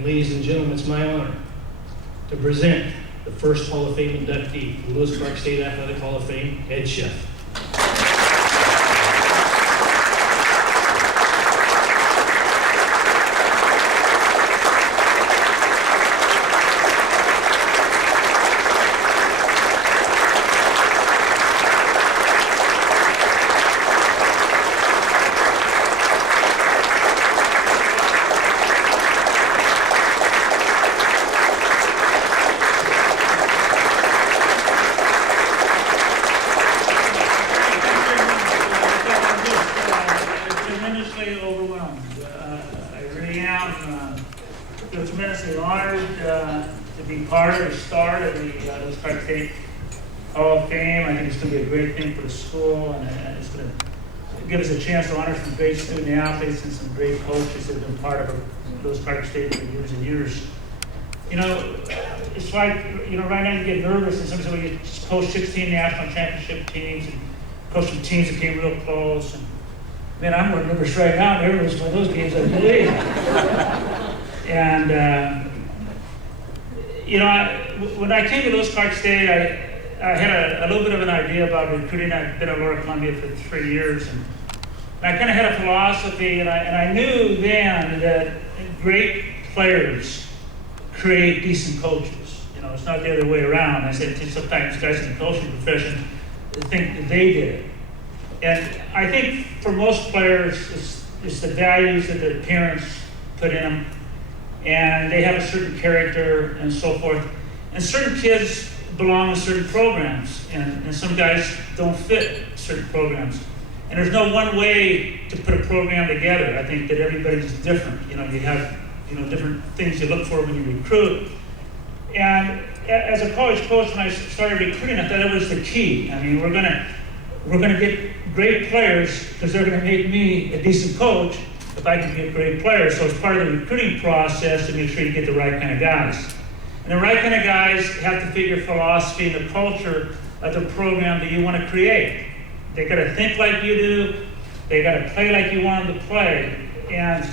And ladies and gentlemen, it's my honor to present the first Hall of Fame inductee, the Lewis Clark State Athletic Hall of Fame, Ed Cheff. Overwhelmed. I really am. Feel tremendously honored to be part of the start of the Lewis Clark State Hall of Fame. I think it's going to be a great thing for the school, and it's going to give us a chance to honor some great student athletes and some great coaches that have been part of Lewis Clark State for years and years. You know, it's like, right now you get nervous, and sometimes when you coach 16 national championship teams and coach some teams that came real close. And man, I'm more nervous right now than nervous for those games, I believe. And, when I came to Lewis Clark State, I had a little bit of an idea about recruiting. I'd been at Lower Columbia for 3 years, and I kind of had a philosophy, and I knew then that great players create decent coaches. It's not the other way around. I said sometimes guys in the coaching profession think that they did it. And I think for most players, it's the values that their parents put in them, and they have a certain character and so forth. And certain kids belong to certain programs, and some guys don't fit certain programs. And there's no one way to put a program together. I think that everybody's different. You have different things you look for when you recruit. And as a college coach, when I started recruiting, I thought it was the key. I mean, we're gonna get great players because they're gonna make me a decent coach if I can get great players. So it's part of the recruiting process to make sure you get the right kind of guys. And the right kind of guys have to fit your philosophy and the culture of the program that you want to create. They gotta think like you do, they gotta play like you want them to play. And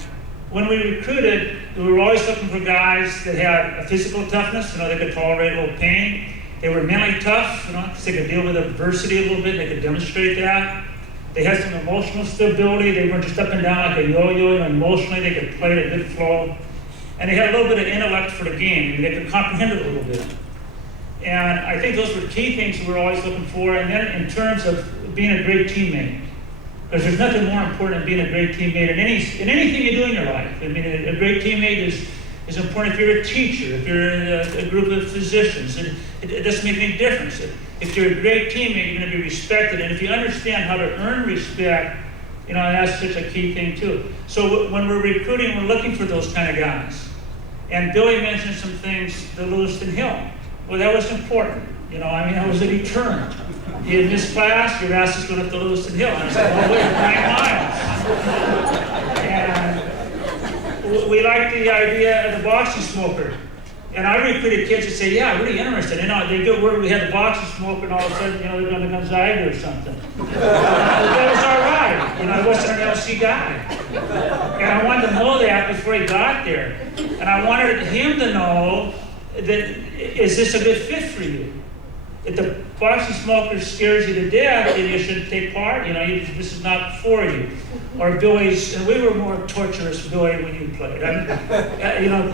when we recruited, we were always looking for guys that had a physical toughness, they could tolerate a little pain. They were mentally tough, because they could deal with adversity a little bit, they could demonstrate that. They had some emotional stability, they weren't just up and down like a yo-yo, emotionally they could play at a good flow. And they had a little bit of intellect for the game, they could comprehend it a little bit. And I think those were key things we were always looking for. And then in terms of being a great teammate, because there's nothing more important than being a great teammate in anything you do in your life. I mean, a great teammate is important if you're a teacher, if you're a group of physicians. It doesn't make any difference. If you're a great teammate, you're going to be respected. And if you understand how to earn respect, that's such a key thing too. So when we're recruiting, we're looking for those kind of guys. And Billy mentioned some things, the Lewiston Hill. Well, that was important. I was a deterrent. You had missed class, your ass is going up to Lewiston Hill. And I said, well, wait, 9 miles. And we liked the idea of the boxy smoker. And I recruited kids that say, yeah, really interested. They get word we had the boxy smoker, and all of a sudden, they're going to become Zyger or something. That was all right. I wasn't an LC guy. And I wanted to know that before he got there. And I wanted him to know that, is this a good fit for you? If the boxy smoker scares you to death, then you shouldn't take part. This is not for you. Or Billy's, and we were more torturous, Billy, when you played.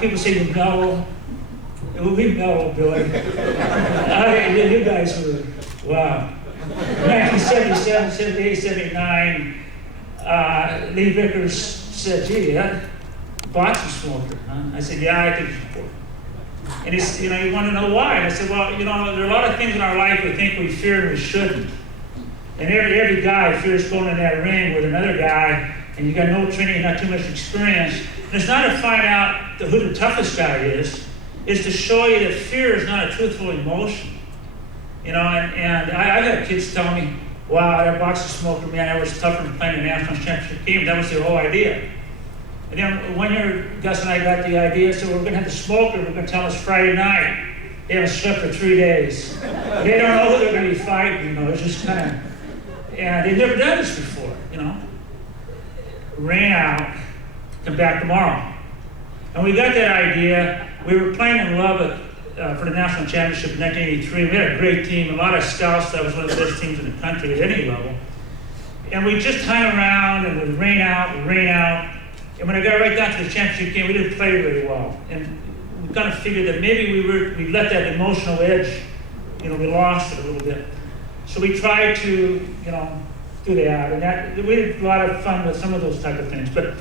People say you mellow. We mellow, Billy. You guys were, wow. 1977, 78, 79, Lee Vickers said, gee, that boxy smoker, huh? I said, yeah, I think it's important. And you want to know why? And I said, well, there are a lot of things in our life we think we fear and we shouldn't. And every guy fears going in that ring with another guy, and you got no training, not too much experience. And it's not to find out who the toughest guy is. It's to show you that fear is not a truthful emotion. And I've had kids tell me, wow, that boxer smoker, man, that was tougher than playing a national championship game. That was their whole idea. And then one year, Gus and I got the idea, so we're going to have the smoker, we're going to tell us Friday night. They haven't slept for 3 days. They don't know who they're going to be fighting, It's just kind of, and they've never done this before, Ran out, come back tomorrow. And we got that idea. We were playing in Lubbock for the national championship in 1983. We had a great team, a lot of scouts. That was one of the best teams in the country at any level. And we just hung around, and it would rain out, and rain out. And when I got right down to the championship game, we didn't play very well. And we kind of figured that maybe we let that emotional edge, we lost it a little bit. So we tried to, do that. And we had a lot of fun with some of those type of things. But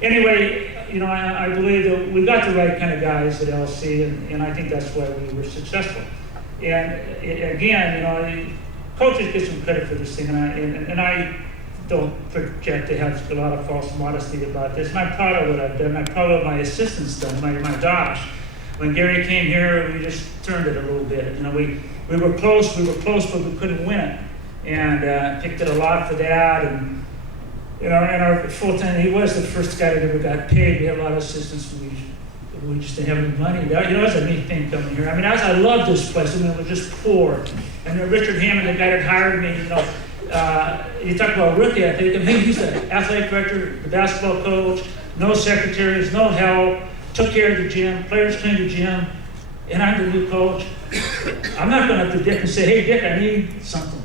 anyway, I believe that we got the right kind of guys at LC, and I think that's why we were successful. And again, coaches get some credit for this thing, and I don't project to have a lot of false modesty about this. And I'm proud of what I've done. I'm proud of what my assistants done. My gosh, when Gary came here, we just turned it a little bit. We were close, but we couldn't win it, and picked it a lot for that. And our full-time, he was the first guy that ever got paid. We had a lot of assistants. We just didn't have any money. It was a neat thing coming here. I loved this place. It was just poor. And then Richard Hammond, the guy that hired me, you talk about rookie ethic. He's the athletic director, the basketball coach, no secretaries, no help, took care of the gym, players cleaned the gym, and I'm the new coach. I'm not going up to Dick and say, hey, Dick, I need something.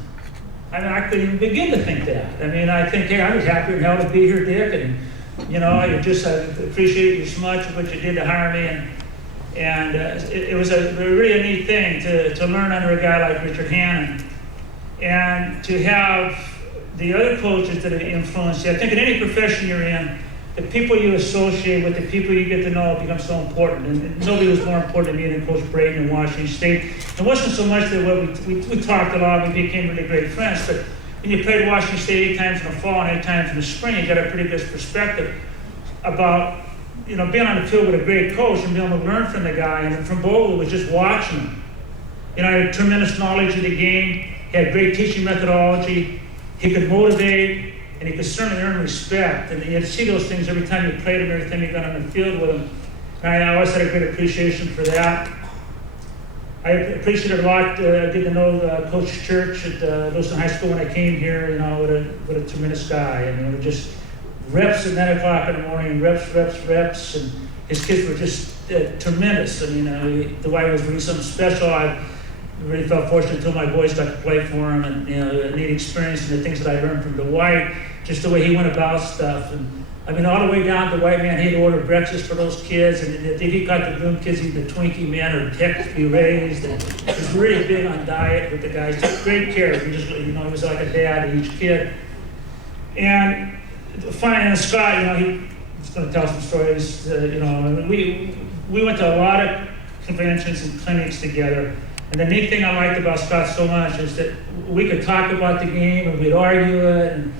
I couldn't even begin to think that. I think, hey, I was happy and hell to be here, Dick, and I appreciate you so much of what you did to hire me, and it was a really neat thing to learn under a guy like Richard Hannon, and to have the other coaches that have influenced you. I think in any profession you're in, the people you associate with, the people you get to know become so important. And nobody was more important to me than Coach Braden in Washington State. It wasn't so much that we talked a lot, we became really great friends, but when you played Washington State 8 times in the fall and 8 times in the spring, you got a pretty good perspective about being on the field with a great coach and being able to learn from the guy. And from Bogle was just watching him. I had tremendous knowledge of the game. He had great teaching methodology. He could motivate, and he could certainly earn respect. And you had to see those things every time you played him, every time you got on the field with him. And I always had a great appreciation for that. I appreciated a lot, getting to know Coach Church at Lewiston High School when I came here, what a tremendous guy. Just reps at 9 o'clock in the morning, reps, and his kids were just tremendous. Dwight was really something special. I really felt fortunate until my boys got to play for him, and a neat experience, and the things that I learned from Dwight, just the way he went about stuff. And all the way down to Dwight, man, he'd order breakfast for those kids, and if he got the room kids eating the Twinkie man or Tech to be raised, and he was really big on diet with the guys. Took great care. He was like a dad to each kid. And finally, Scott, he was going to tell some stories. We went to a lot of conventions and clinics together. And the neat thing I liked about Scott so much is that we could talk about the game and we'd argue it. And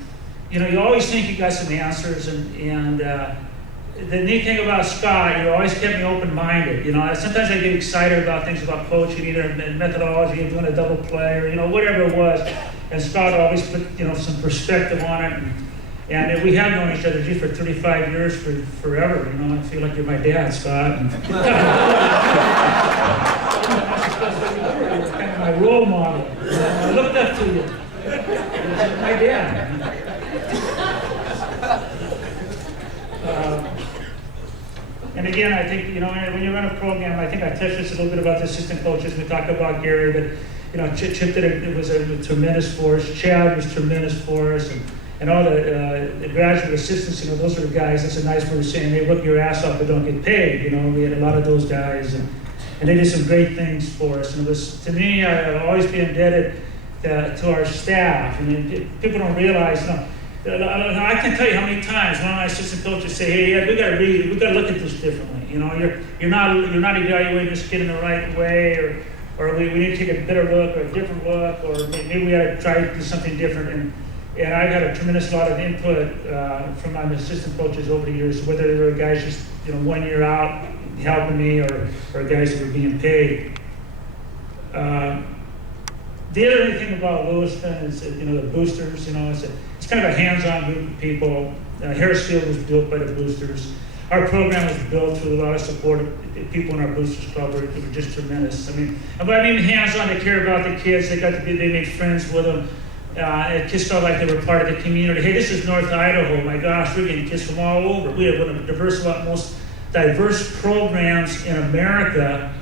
you always think you got some answers. And the neat thing about Scott, always kept me open-minded. Sometimes I get excited about things about coaching, either in methodology, doing a double play, or whatever it was. And Scott always put some perspective on it. And we have known each other for 35 years, forever. I feel like you're my dad, Scott. You're kind of my role model. I looked up to you. You're my dad. And again, I think, when you run a program, I think I touched this a little bit about the assistant coaches. We talked about Gary, but, Chip was a tremendous for us. Chad was tremendous for us. And all the graduate assistants, those are the guys, that's a nice word of saying, they work your ass off but don't get paid. We had a lot of those guys, and they did some great things for us. And it was, to me, I've always been indebted to our staff. And people don't realize, I can't tell you how many times one of my assistant coaches say, hey, Ed, we got to look at this differently. You're not evaluating this kid in the right way, or we need to take a better look or a different look, or maybe we got to try to do something different. And I got a tremendous lot of input from my assistant coaches over the years, whether they were guys just 1 year out helping me, or guys that were being paid. The other thing about Lewiston is the boosters. It's kind of a hands-on group of people. Harris Field was built by the boosters. Our program was built with a lot of support. People in our boosters club were just tremendous. I mean hands-on. They care about the kids. They made friends with them. It just felt like they were part of the community. Hey, this is North Idaho. My gosh, we're getting kids from all over. We have one of the diverse, most diverse programs in America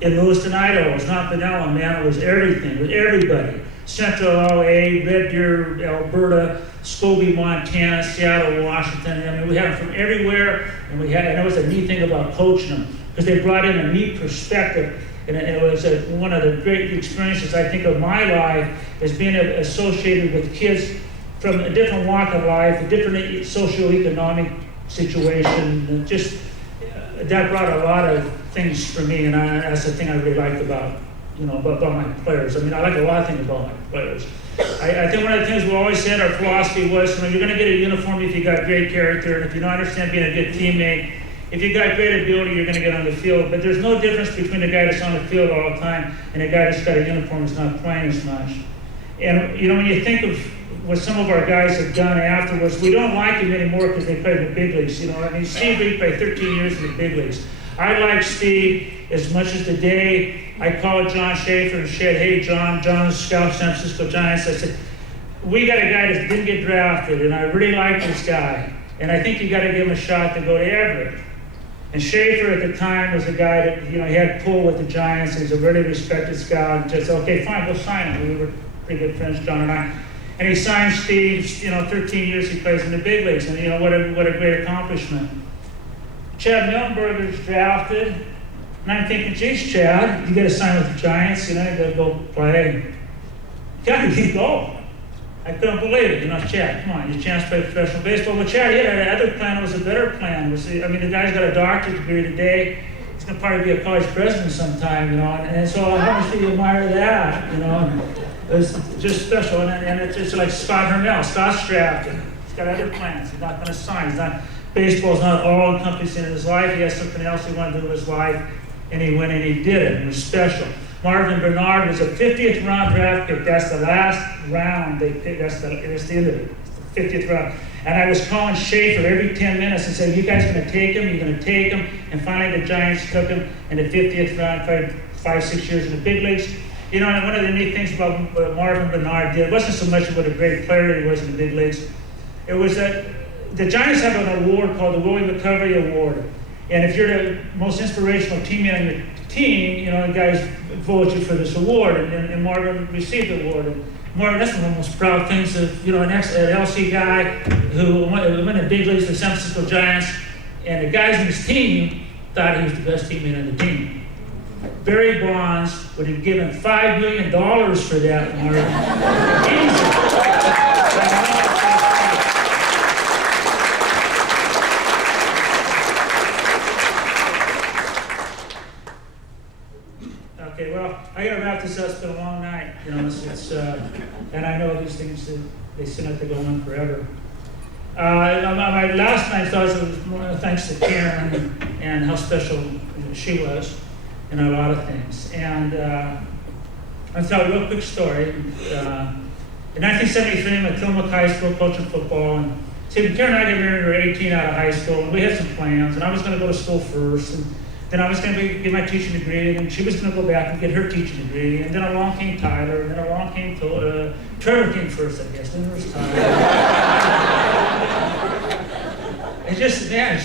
in Lewiston, Idaho. It was not vanilla, man. It was everything. It was everybody. Central WAA, Red Deer, Alberta, Scobie, Montana, Seattle, Washington. I mean, we had them from everywhere, and it was a neat thing about coaching them because they brought in a neat perspective. And it was one of the great experiences, I think, of my life is being associated with kids from a different walk of life, a different socioeconomic situation. That brought a lot of things for me, and that's the thing I really liked about my players. I mean, I like a lot of things about my players. I think one of the things we always said, our philosophy was, you're going to get a uniform if you got great character, and if you don't understand being a good teammate. If you got great ability, you're going to get on the field. But there's no difference between the guy that's on the field all the time and a guy that's got a uniform that's not playing as much. And when you think of what some of our guys have done afterwards, we don't like them anymore because they played in the big leagues. Steve Reed played 13 years in the big leagues. I like Steve as much as the day I called John Schaefer and said, hey, John's scout San Francisco Giants. I said, we got a guy that didn't get drafted, and I really like this guy. And I think you got to give him a shot to go to Everett. And Schaefer at the time was a guy that, he had pull with the Giants. He was a really respected scout. And just said, okay, fine, we'll sign him. We were pretty good friends, John and I. And he signed Steve, 13 years he plays in the big leagues. And, what a great accomplishment. Chad Miltenberger's drafted. And I'm thinking, geez, Chad, you got to sign with the Giants. You got to go play. Got to go. I couldn't believe it. Chad, come on, your chance to play professional baseball. Well, Chad, the other plan was a better plan. The guy's got a doctorate degree today. He's going to probably be a college president sometime, And so how much do you admire that, It's just special. And it's just like Scott Hermel. Scott's drafted. He's got other plans. He's not going to sign. Baseball's not all encompassing in his life. He has something else he wanted to do with his life. And he went and he did it. It was special. Marvin Bernard was a 50th round draft pick. That's the last round they picked. That's the end of it. It's the 50th round. And I was calling Schaefer every 10 minutes and saying, you guys going to take him? You're going to take him? And finally the Giants took him in the 50th round, played 5-6 years in the big leagues. And one of the neat things about what Marvin Bernard did, it wasn't so much what a great player he was in the big leagues. It was that the Giants have an award called the Willie McCovey Award. And if you're the most inspirational teammate on your team, the guys vote you for this award, and Marvin received the award. And Marvin, that's one of the most proud things of, an LC guy who went in big leagues for the San Francisco Giants, and the guys in his team thought he was the best teammate on the team. Barry Bonds would have given $5 million for that, Marvin. Easy. Okay, well, I gotta wrap this up. It's been a long night, and I know these things they seem like they go on forever. My last night's thoughts was more thanks to Karen and how special she was in a lot of things. And I'll tell a real quick story. In 1973, I'm at Tillamook High School coaching football. And see, Karen and I got married when we were 18 out of high school, and we had some plans. And I was going to go to school first. And then I was going to get my teaching degree, and she was going to go back and get her teaching degree. And then along came Tyler, and then along came Trevor came first, I guess. Then there was Tyler.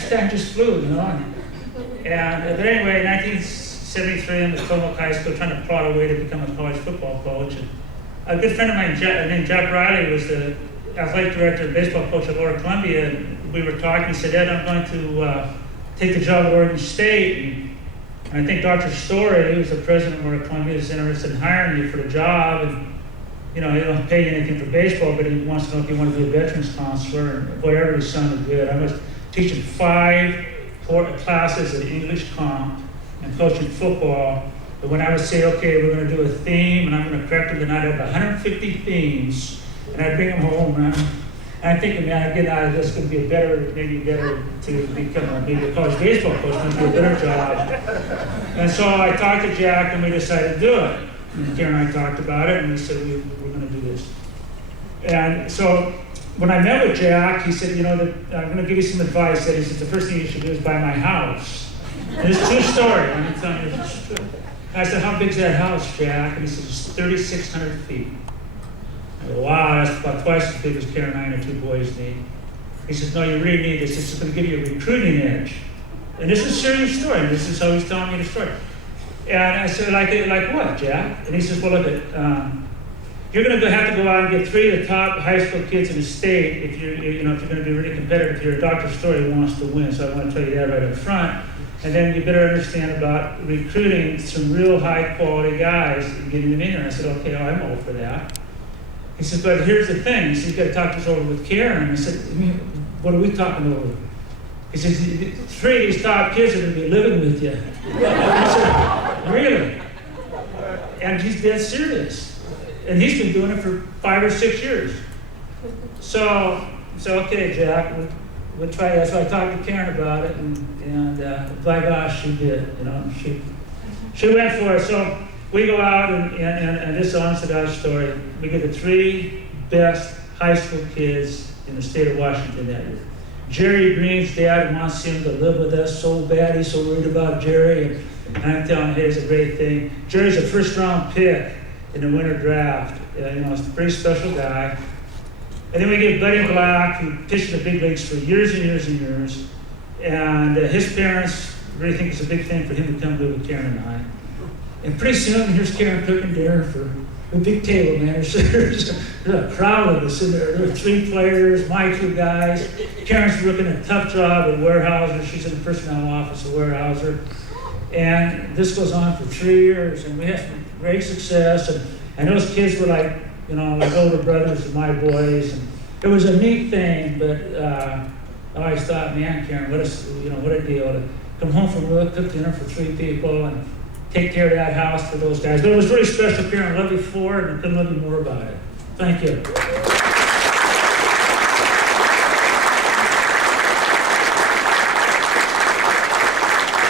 Time just flew, But anyway, 1973, I'm at Tillamook High School trying to plot a way to become a college football coach. And a good friend of mine named Jack Riley was the athletic director and baseball coach at Lower Columbia. And we were talking. He said, Ed, I'm going to take the job at Oregon State. And I think Dr. Story, who's the president of Lower Columbia, is interested in hiring you for the job. And, he don't pay you anything for baseball, but he wants to know if you want to be a veterans counselor. And whatever his son is good. I was teaching 5 classes of English comp and coaching football. But when I would say, okay, we're going to do a theme, and I'm going to correct them, and I'd have 150 themes, and I'd bring them home, and I'm thinking, man, getting out of this could be maybe better to become maybe a college baseball coach, might be a better job. And so I talked to Jack, and we decided to do it. And Karen and I talked about it, and we said, we're going to do this. And so when I met with Jack, he said, I'm going to give you some advice. He said, the first thing you should do is buy my house. And it's a true story. I'm telling you, it's true. I said, how big's that house, Jack? And he said, it's 3,600 feet. I go, wow, that's about twice as big as Karen and I and 2 boys need. He says, no, you really need this. This is going to give you a recruiting edge. And this is a serious story, and this is how he's telling me the story. And I said, like what, Jack? And he says, well, look, you're going to have to go out and get 3 of the top high school kids in the state if you're going to be really competitive. If you're a doctor's story who wants to win, so I want to tell you that right up front. And then you better understand about recruiting some real high quality guys and getting them in there. I said, okay, I'm all for that. He says, but here's the thing. He says, you've got to talk this over with Karen. I said, what are we talking over? He says, 3 of these top kids are going to be living with you. I said, really? And he's dead serious. And he's been doing it for 5 or 6 years. So okay, Jack, we'll try that. So I talked to Karen about it, and by gosh, she did. She went for it. So we go out, and this is honest to God story. We get the 3 best high school kids in the state of Washington that year. Jerry Green's dad wants him to live with us so bad. He's so worried about Jerry, and I'm telling him, hey, it's a great thing. Jerry's a first-round pick in the winter draft. He's a pretty special guy. And then we get Buddy Black, who pitched in the big leagues for years and years and years. And his parents really think it's a big thing for him to come live with Karen and I. And pretty soon, here's Karen cooking dinner for a big table, man. There's a crowd of us in there. There are 3 players, my 2 guys. Karen's working a tough job at Weyerhaeuser. She's in the personnel office at Weyerhaeuser. And this goes on for 3 years, and we had some great success. And those kids were like older brothers of my boys. And it was a neat thing, but I always thought, man, Karen, what a deal to come home from work, cook dinner for 3 people, and take care of that house for those guys. But it was really special, Karen. I love you for it, and I couldn't love you more about it. Thank you.